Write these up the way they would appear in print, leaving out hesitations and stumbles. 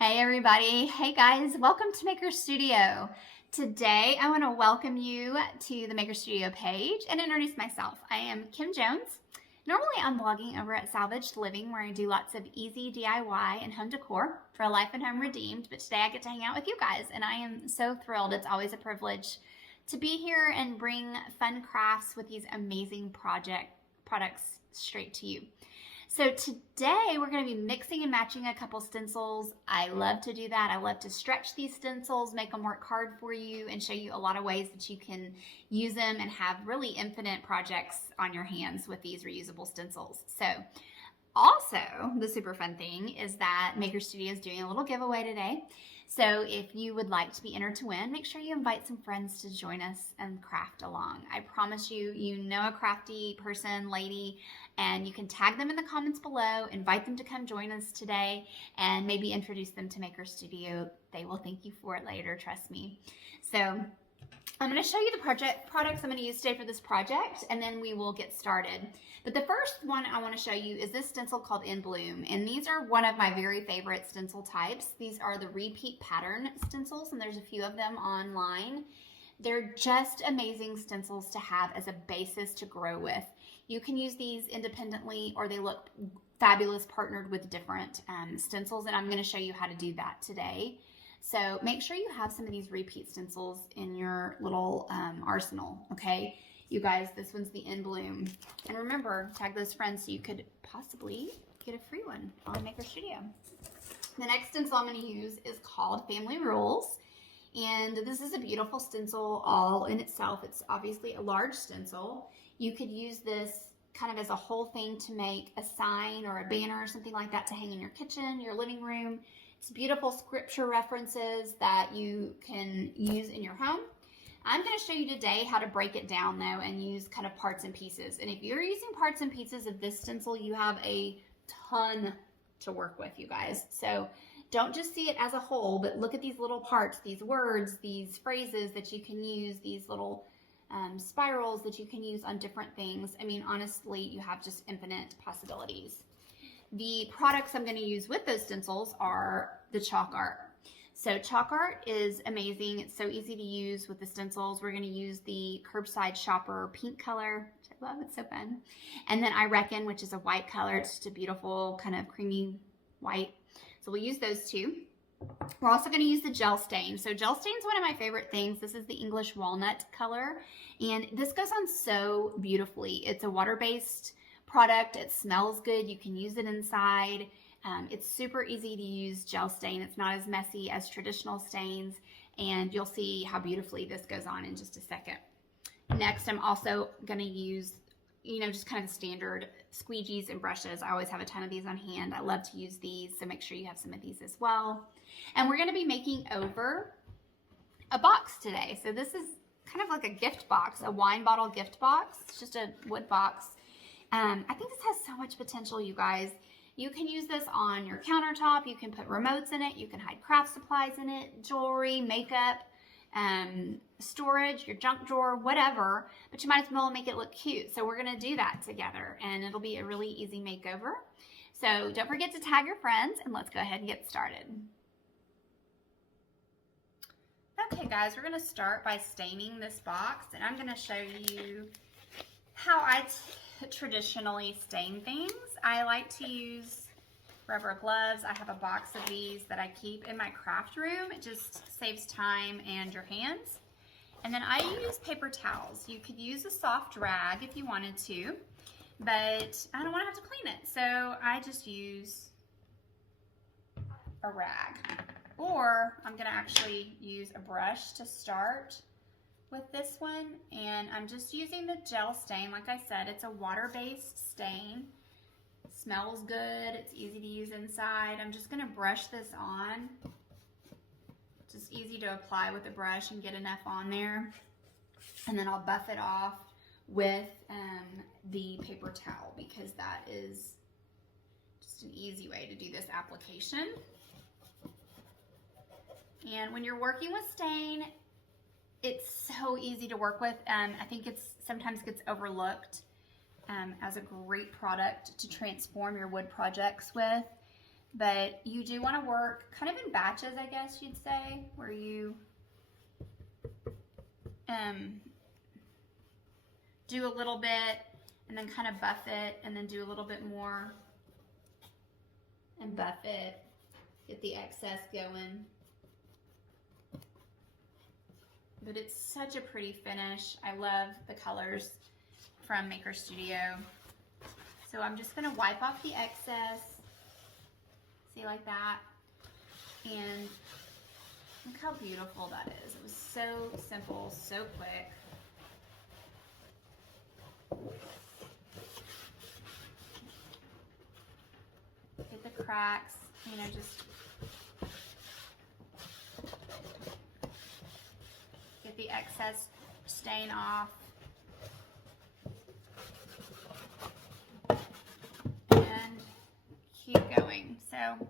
Hey everybody. Hey guys, welcome to Maker Studio. Today I want to welcome you to the Maker Studio page and introduce myself. I am Kim Jones. Normally I'm blogging over at Salvaged Living where I do lots of easy DIY and home decor for a life and home redeemed, but today I get to hang out with you guys and I am so thrilled. It's always a privilege to be here and bring fun crafts with these amazing products straight to you. So today we're going to be mixing and matching a couple stencils. I love to do that. I love to stretch these stencils, make them work hard for you, and show you a lot of ways that you can use them and have really infinite projects on your hands with these reusable stencils. So also, the super fun thing is that Maker Studio is doing a little giveaway today. So if you would like to be entered to win, make sure you invite some friends to join us and craft along. I promise you, you know a crafty person, lady, and you can tag them in the comments below, invite them to come join us today, and maybe introduce them to Maker Studio. They will thank you for it later, trust me. So I'm going to show you the products I'm going to use today for this project, and then we will get started. But the first one I want to show you is this stencil called In Bloom, and these are one of my very favorite stencil types. These are the repeat pattern stencils, and there's a few of them online. They're just amazing stencils to have as a basis to grow with. You can use these independently, or they look fabulous partnered with different stencils, and I'm going to show you how to do that today. So make sure you have some of these repeat stencils in your little arsenal, okay? You guys, this one's the In Bloom. And remember, tag those friends so you could possibly get a free one on Maker Studio. The next stencil I'm going to use is called Family Rules. And this is a beautiful stencil all in itself. It's obviously a large stencil. You could use this kind of as a whole thing to make a sign or a banner or something like that to hang in your kitchen, your living room. It's beautiful scripture references that you can use in your home. I'm going to show you today how to break it down though and use kind of parts and pieces. And if you're using parts and pieces of this stencil, you have a ton to work with, you guys. So don't just see it as a whole, but look at these little parts, these words, these phrases that you can use, these little spirals that you can use on different things. I mean, honestly, you have just infinite possibilities. The products I'm going to use with those stencils are the ChalkArt. So ChalkArt is amazing. It's so easy to use with the stencils. We're going to use the Curbside Shopper pink color, which I love. It's so fun. And then I Reckon, which is a white color. It's just a beautiful kind of creamy white. So we'll use those two. We're also going to use the gel stain. So gel stain is one of my favorite things. This is the English walnut color. And this goes on so beautifully. It's a water-based product. It smells good. You can use it inside. It's super easy to use gel stain. It's not as messy as traditional stains, and you'll see how beautifully this goes on in just a second. Next, I'm also going to use, just kind of standard squeegees and brushes. I always have a ton of these on hand. I love to use these, so make sure you have some of these as well. And we're going to be making over a box today. So this is kind of like a gift box, a wine bottle gift box. It's just a wood box. I think this has so much potential, you guys. You can use this on your countertop. You can put remotes in it. You can hide craft supplies in it, jewelry, makeup, storage, your junk drawer, whatever. But you might as well make it look cute. So we're going to do that together, and it'll be a really easy makeover. So don't forget to tag your friends, and let's go ahead and get started. Okay, guys, we're going to start by staining this box, and I'm going to show you how I traditionally stain things. I like to use rubber gloves. I have a box of these that I keep in my craft room. It just saves time and your hands. And then I use paper towels. You could use a soft rag if you wanted to, but I don't want to have to clean it. So I just use a rag. Or I'm going to actually use a brush to start with this one, and I'm just using the gel stain. Like I said, it's a water-based stain. It smells good. It's easy to use inside. I'm just going to brush this on. Just easy to apply with a brush and get enough on there. And then I'll buff it off with the paper towel, because that is just an easy way to do this application. And when you're working with stain, it's so easy to work with. I think it's sometimes gets overlooked as a great product to transform your wood projects with. But you do want to work kind of in batches, I guess you'd say, where you do a little bit and then kind of buff it, and then do a little bit more and buff it, get the excess going. But it's such a pretty finish. I love the colors from Maker Studio. So I'm just gonna wipe off the excess, see, like that, and look how beautiful that is. It was so simple, so quick. Get the cracks, you know, just get the excess stain off. And keep going. So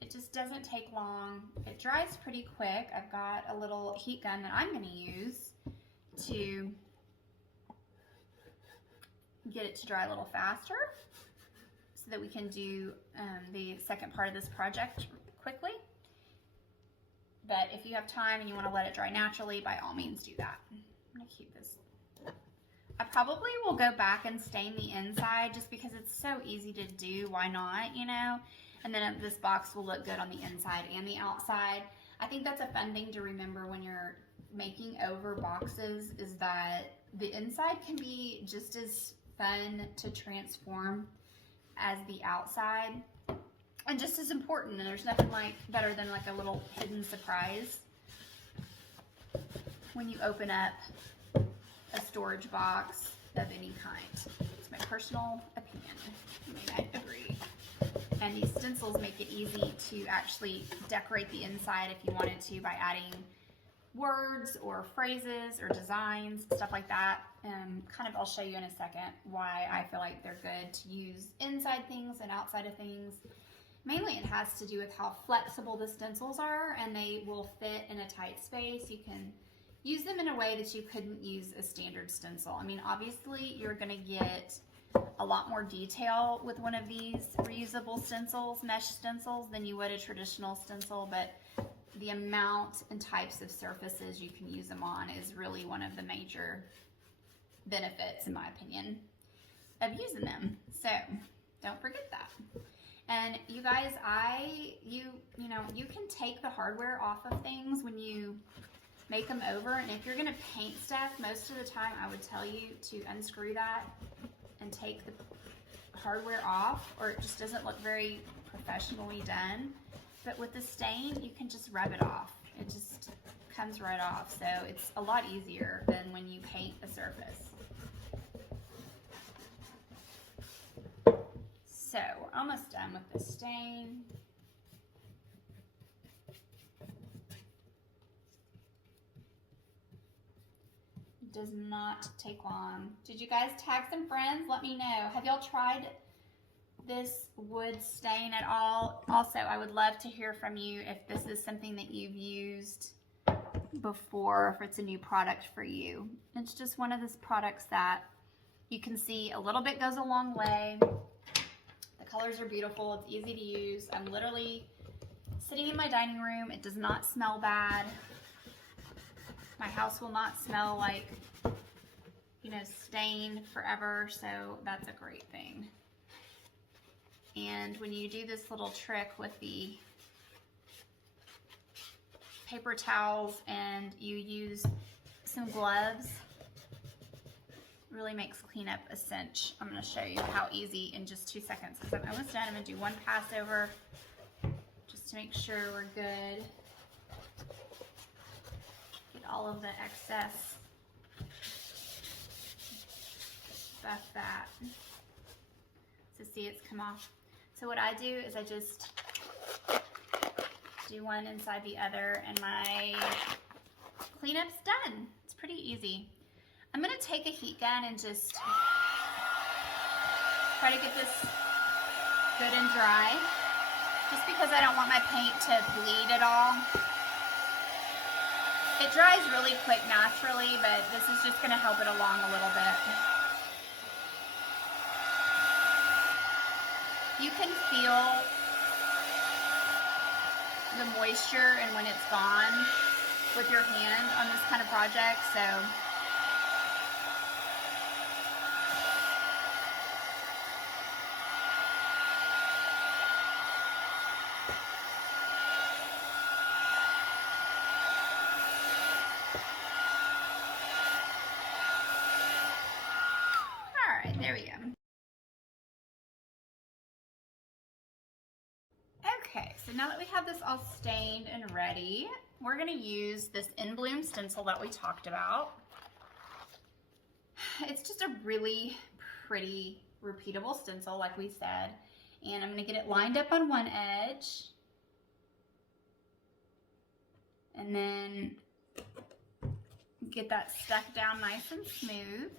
it just doesn't take long. It dries pretty quick. I've got a little heat gun that I'm going to use to get it to dry a little faster so that we can do the second part of this project quickly. But if you have time and you want to let it dry naturally, by all means do that. I'm going to keep this. I probably will go back and stain the inside just because it's so easy to do. Why not, you know? And then this box will look good on the inside and the outside. I think that's a fun thing to remember when you're making over boxes, is that the inside can be just as fun to transform as the outside, and just as important. And there's nothing better than like a little hidden surprise when you open up a storage box of any kind. It's my personal opinion. You may not agree. And these stencils make it easy to actually decorate the inside if you wanted to, by adding words or phrases or designs, stuff like that. I'll show you in a second why I feel like they're good to use inside things and outside of things. Mainly it has to do with how flexible the stencils are, and they will fit in a tight space. You can use them in a way that you couldn't use a standard stencil. I mean, obviously you're gonna get a lot more detail with one of these reusable stencils, mesh stencils, than you would a traditional stencil, but the amount and types of surfaces you can use them on is really one of the major benefits, in my opinion, of using them. So don't forget that. And you guys, you can take the hardware off of things when you make them over. And if you're gonna paint stuff, most of the time I would tell you to unscrew that and take the hardware off, or it just doesn't look very professionally done. But with the stain, you can just rub it off. It just comes right off. So it's a lot easier than when you paint a surface. So we're almost done with the stain. It does not take long. Did you guys tag some friends? Let me know. Have y'all tried this wood stain at all? Also, I would love to hear from you if this is something that you've used before, if it's a new product for you. It's just one of those products that you can see a little bit goes a long way. The colors are beautiful. It's easy to use. I'm literally sitting in my dining room. It does not smell bad. My house will not smell like, stain forever, so that's a great thing. And when you do this little trick with the paper towels and you use some gloves, really makes cleanup a cinch. I'm going to show you how easy in just 2 seconds, because I'm almost done. I'm going to do one pass over just to make sure we're good. Get all of the excess. Buff that. So see, it's come off. So what I do is I just do one inside the other, and my cleanup's done. It's pretty easy. I'm gonna take a heat gun and just try to get this good and dry, just because I don't want my paint to bleed at all. It dries really quick naturally, but this is just gonna help it along a little bit. You can feel the moisture and when it's gone with your hand on this kind of project. So all right, there we go. Okay, so now that we have this all stained and ready, we're going to use this In Bloom stencil that we talked about. It's just a really pretty repeatable stencil, like we said, and I'm going to get it lined up on one edge, and then get that stuck down nice and smooth.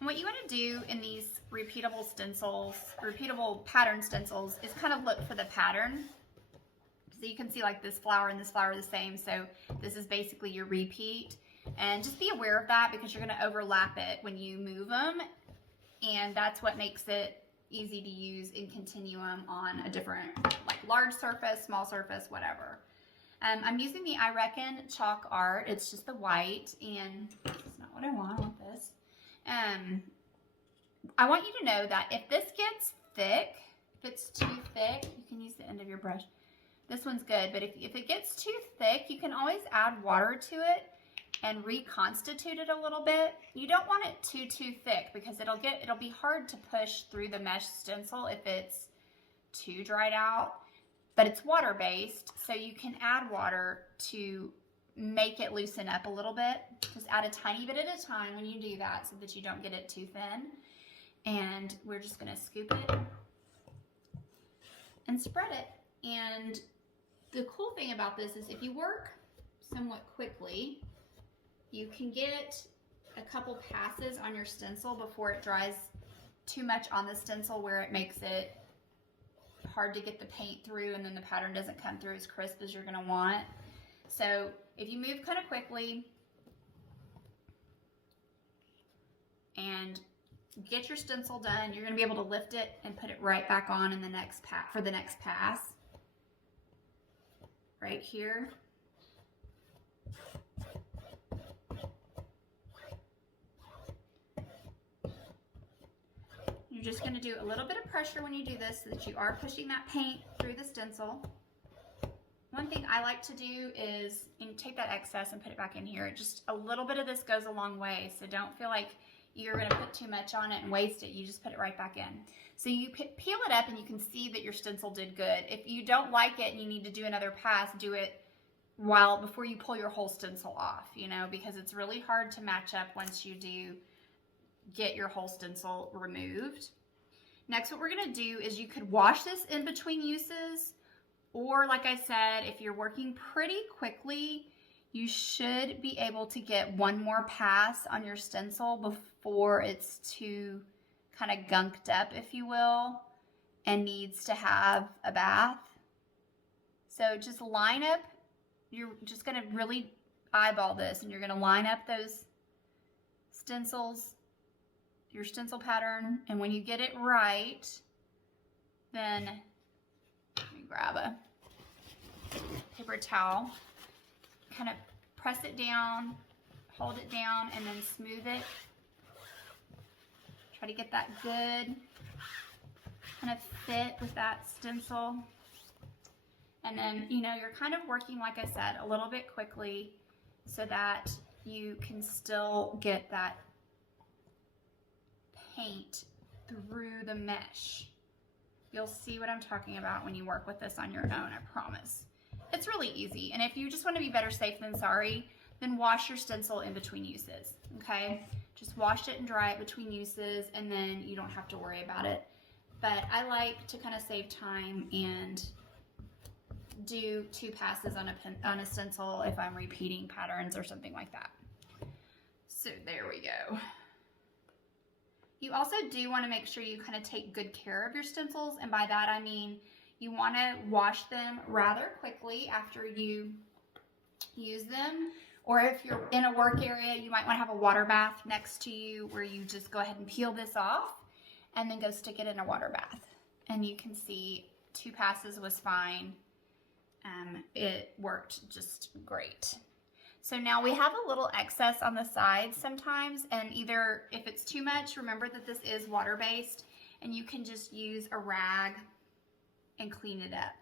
And what you want to do in these repeatable stencils, repeatable pattern stencils, is kind of look for the pattern. So you can see like this flower and this flower are the same, so this is basically your repeat. And just be aware of that because you're going to overlap it when you move them, and that's what makes it easy to use in continuum on a different, like large surface, small surface, whatever. I'm using the, I reckon, ChalkArt. It's just the white, and it's not what I want. I want this. I want you to know that if this gets thick, if it's too thick, you can use the end of your brush. This one's good, but if it gets too thick, you can always add water to it and reconstitute it a little bit. You don't want it too thick because it'll be hard to push through the mesh stencil if it's too dried out. But it's water-based, so you can add water to make it loosen up a little bit. Just add a tiny bit at a time when you do that so that you don't get it too thin. And we're just gonna scoop it and spread it. And the cool thing about this is if you work somewhat quickly, you can get a couple passes on your stencil before it dries too much on the stencil where it makes it hard to get the paint through and then the pattern doesn't come through as crisp as you're gonna want. So if you move kind of quickly and get your stencil done, you're gonna be able to lift it and put it right back on in the next for the next pass. Right here. You're just going to do a little bit of pressure when you do this so that you are pushing that paint through the stencil. One thing I like to do is take that excess and put it back in here. Just a little bit of this goes a long way, so don't feel like you're going to put too much on it and waste it. You just put it right back in. So you peel it up and you can see that your stencil did good. If you don't like it and you need to do another pass, do it before you pull your whole stencil off, you know, because it's really hard to match up once you do get your whole stencil removed. Next, what we're going to do is you could wash this in between uses, or like I said, if you're working pretty quickly, you should be able to get one more pass on your stencil before it's too kind of gunked up, if you will, and needs to have a bath. So just line up, you're just going to really eyeball this, and you're going to line up those stencils, your stencil pattern, and when you get it right, then let me grab a paper towel, kind of press it down, hold it down, and then smooth it. Try to get that good kind of fit with that stencil. And then, you know, you're kind of working, like I said, a little bit quickly so that you can still get that paint through the mesh. You'll see what I'm talking about when you work with this on your own, I promise. It's really easy. And if you just want to be better safe than sorry, then wash your stencil in between uses, okay? Just wash it and dry it between uses, and then you don't have to worry about it. But I like to kind of save time and do 2 passes on a stencil if I'm repeating patterns or something like that. So there we go. You also do want to make sure you kind of take good care of your stencils, and by that I mean you want to wash them rather quickly after you use them, or if you're in a work area, you might want to have a water bath next to you where you just go ahead and peel this off and then go stick it in a water bath. And you can see 2 passes was fine. it worked just great. So now we have a little excess on the sides sometimes, and either if it's too much, remember that this is water-based, and you can just use a rag and clean it up.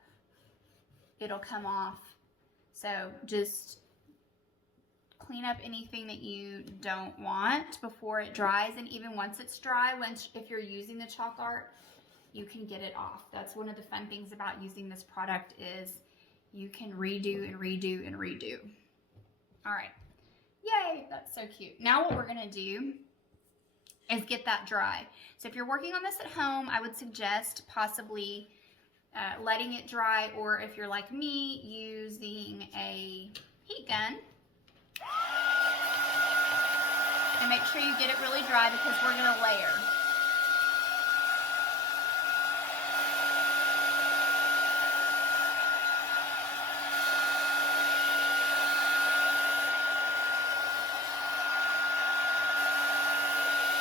It'll come off. So just clean up anything that you don't want before it dries, and even once it's dry, if you're using the ChalkArt, you can get it off. That's one of the fun things about using this product is you can redo and redo and redo. All right, yay, that's so cute. Now what we're gonna do is get that dry. So if you're working on this at home, I would suggest possibly letting it dry, or if you're like me, using a heat gun. And make sure you get it really dry because we're gonna layer.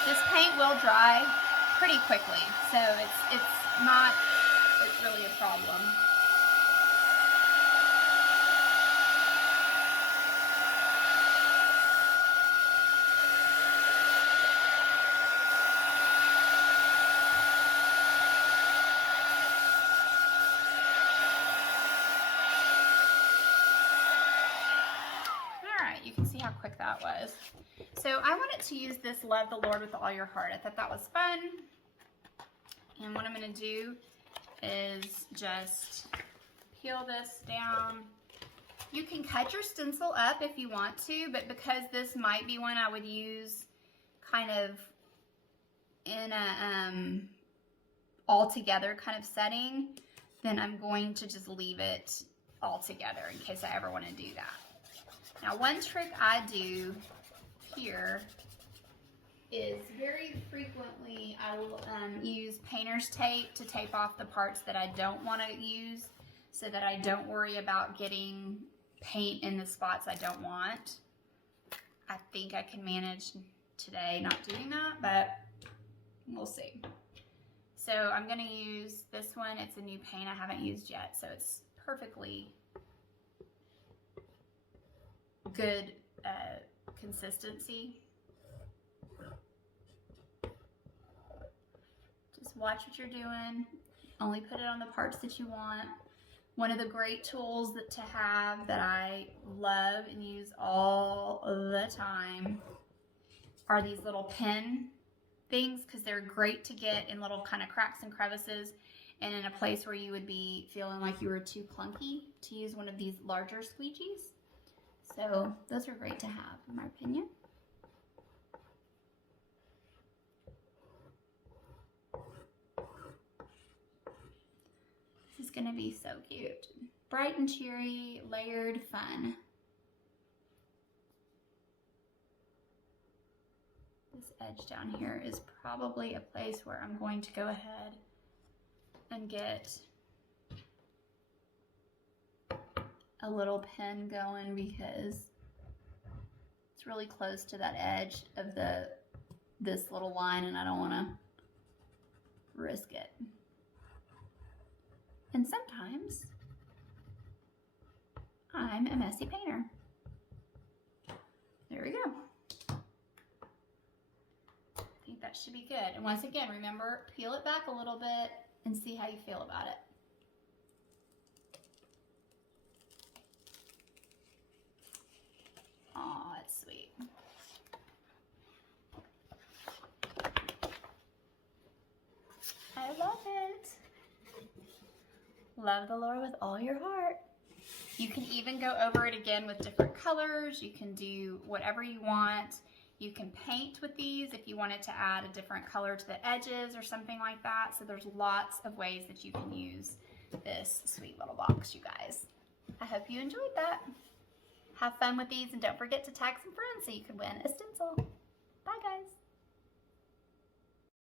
This paint will dry pretty quickly, so it's not really a problem. All right, you can see how quick that was. So I wanted to use this Love the Lord with All Your Heart. I thought that was fun. And what I'm going to do is just peel this down. You can cut your stencil up if you want to, but because this might be one I would use kind of in a all together kind of setting, then I'm going to just leave it all together in case I ever want to do that. Now, one trick I do here is very frequently I will use painter's tape to tape off the parts that I don't want to use so that I don't worry about getting paint in the spots I don't want. I think I can manage today not doing that, but we'll see. So I'm going to use this one. It's a new paint I haven't used yet, so it's perfectly good consistency. Just watch what you're doing. Only put it on the parts that you want. One of the great tools to have that I love and use all the time are these little pen things, because they're great to get in little kind of cracks and crevices and in a place where you would be feeling like you were too clunky to use one of these larger squeegees. So those are great to have, in my opinion. This is gonna be so cute. Bright and cheery, layered fun. This edge down here is probably a place where I'm going to go ahead and get a little pen going because it's really close to that edge of this little line and I don't want to risk it. And sometimes I'm a messy painter. There we go. I think that should be good. And once again, remember, peel it back a little bit and see how you feel about it. Aw, it's sweet. I love it. Love the Lord with all your heart. You can even go over it again with different colors. You can do whatever you want. You can paint with these if you wanted to add a different color to the edges or something like that. So there's lots of ways that you can use this sweet little box, you guys. I hope you enjoyed that. Have fun with these and don't forget to tag some friends so you can win a stencil. Bye, guys.